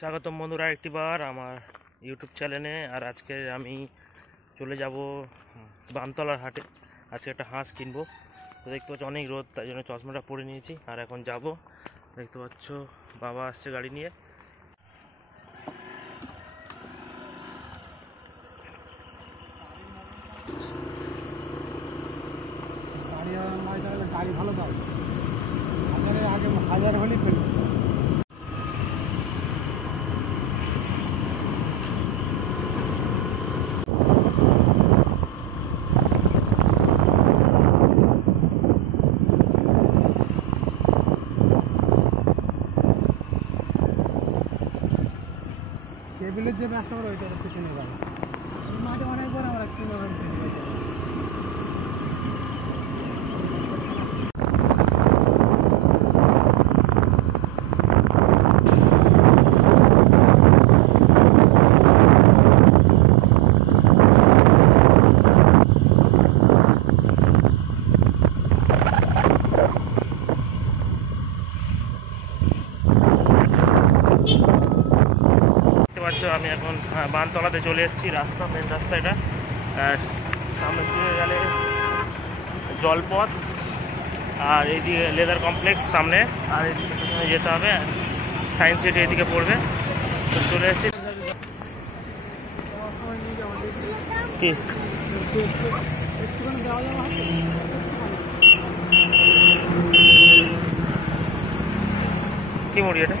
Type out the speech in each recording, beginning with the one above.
স্বাগতম বন্ধুরা একটিবার আমার ইউটিউব চ্যানেলে। আর আজকে আমি চলে যাব বানতলার হাটে। আজকে একটা হাঁস কিনবো। তো দেখতে পাচ্ছ অনেক রোদ, তাই জন্য চশমাটা পরে নিয়েছি। আর এখন যাব, দেখতে পাচ্ছ বাবা আসছে গাড়ি নিয়ে। গাড়ি ভালো দাও, আগে 1000 হলেই ফেলবে। টেবিলের যে ব্যস্ত করে ওইটা পিছনে যাবে। মাঠে অনেক বড় আমরা কিভাবে আমি এখন বানতলাতে চলে এসেছি। রাস্তা, মেন রাস্তা এটা। সামনে দিয়ে গেলে জলপথ, আর এইদিকে লেদার কমপ্লেক্স সামনে, আর এদিকে যেতে হবে সায়েন্স সিটি, এদিকে পড়বে। তো চলে এসেছি। কি মুড়ি এটা?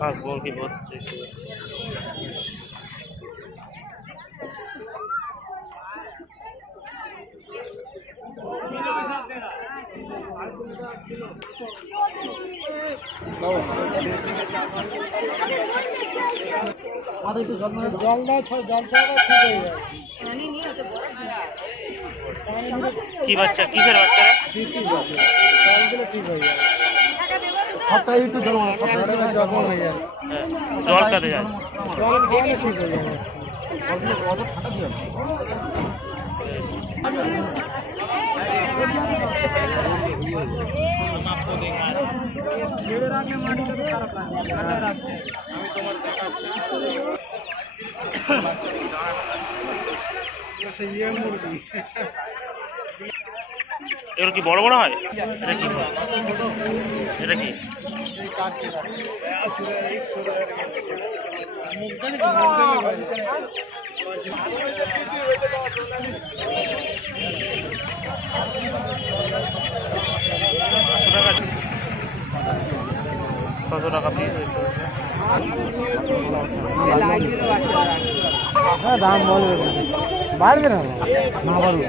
खास बोल की बहुत জল দাও, জল ছাড়া ঠিক হয়ে যাবে। কি বাচ্চা, কিসের বাচ্চা? জল দিলে ঠিক হয়ে যাবে। সবটাই একটু জল যখন হয়ে যাবে, জল কাটে যায়, জল খাওয়ালে ঠিক হয়ে যাবে। ছেড়ে রাখলে মাটিটা খারাপ লাগে, কাঁচা রাখতে। আমি তোমার দেখাচ্ছি মুরগি। এগুলো কি বড় বড় হয়? এটা কি? এটা কি? কত টাকা পিস? দাম বলবে, বাড়বে না, না বাড়বে।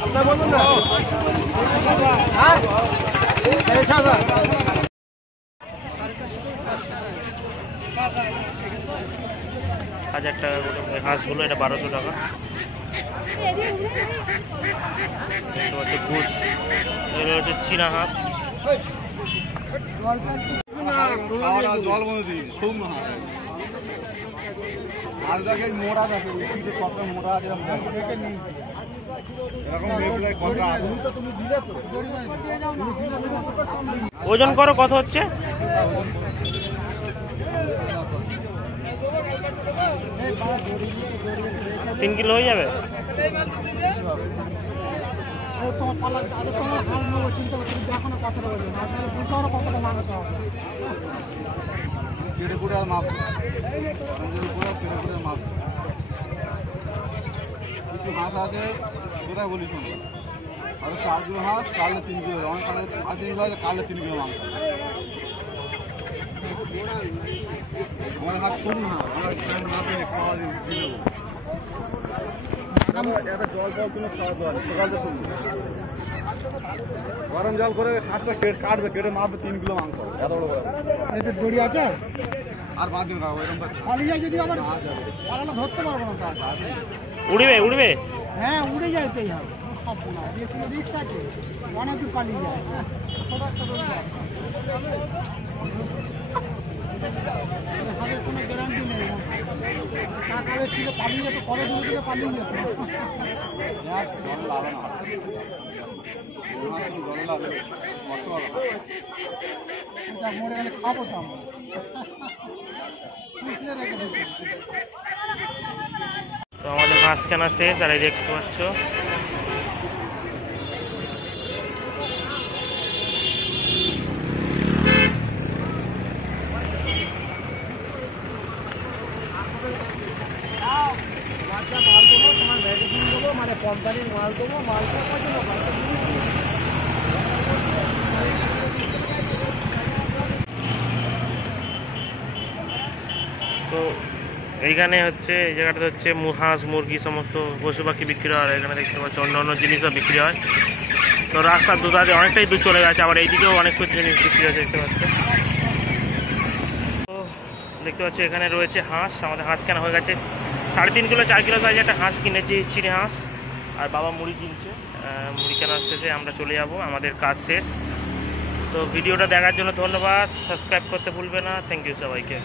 আপনার বলুন না, 1000 টাকা হাঁসগুলো, এটা 1200 টাকা। ঘুষ, এগুলো হচ্ছে চীনা হাঁস। জল আর দেখেন মোড়া দেখে কত মোড়া আছে ওজন করো কত হচ্ছে? 3 কিলো হয়ে যাবে। কিছু হাঁস আছে কোথায় বলি শুনো, আর 4 কিলো হাঁস কাটলে 3 কিলো, অনেক কাটলে 3 কিলো আছে, কাটলে 3 কিলো মাংস। আমাদের হাঁস শুরু না, আমরা না পেয়ে খাওয়া দিয়ে দেবো। একটা জল কিনে খাওয়া দেওয়া সকালটা শুরু, গরম জল করে হাঁসটা কাটবে, কেটে মাপবে 3 কিলো মাংস, এত বড় বড়। এদের দড়ি আছে আর 5 দিন খাবো এরকম খালি যায়, যদি আবার পালালে ধরতে পারবো না। উড়বে উড়বে, হ্যাঁ উড়ে যাইতেই হবে, সব না কোনো রিক্স আছে, অনেক দূর পালিয়ে যায়। ছোট একটা দড়ি যায়, হাতের কোনো গ্যারান্টি নেই, সকালে ছিল পালিয়ে যেত, কত দূরে দূরে পালিয়ে যেত। জল লাগে না, জল লাগে কষ্ট হবে, মরে গেলে খাবো তো আমরা। তো আমাদের হাঁস কেনা শেষ, আর এই দেখতে পাচ্ছ মানে কোম্পানির মাল দেবো, মাল তো এইখানে হচ্ছে, এই জায়গাটা হচ্ছে হাঁস মুরগি সমস্ত পশু পাখি বিক্রি হয়, আর এখানে দেখতে পাচ্ছি অন্য অন্য জিনিসও বিক্রি হয়। তো রাস্তার দুধারে অনেকটাই দূর চলে গেছে, আবার এইদিকেও অনেক কিছু জিনিস বিক্রি হয়েছে দেখতে পাচ্ছি। তো দেখতে পাচ্ছি এখানে রয়েছে হাঁস, আমাদের হাঁস কেনা হয়ে গেছে 3.5 কিলো 4 কিলো সাইজে একটা হাঁস কিনেছি, চিনে হাঁস, আর বাবা মুড়ি কিনছে। মুড়ি কেনার শেষে আমরা চলে যাব, আমাদের কাজ শেষ। তো ভিডিওটা দেখার জন্য ধন্যবাদ, সাবস্ক্রাইব করতে ভুলবে না। থ্যাংক ইউ সবাইকে।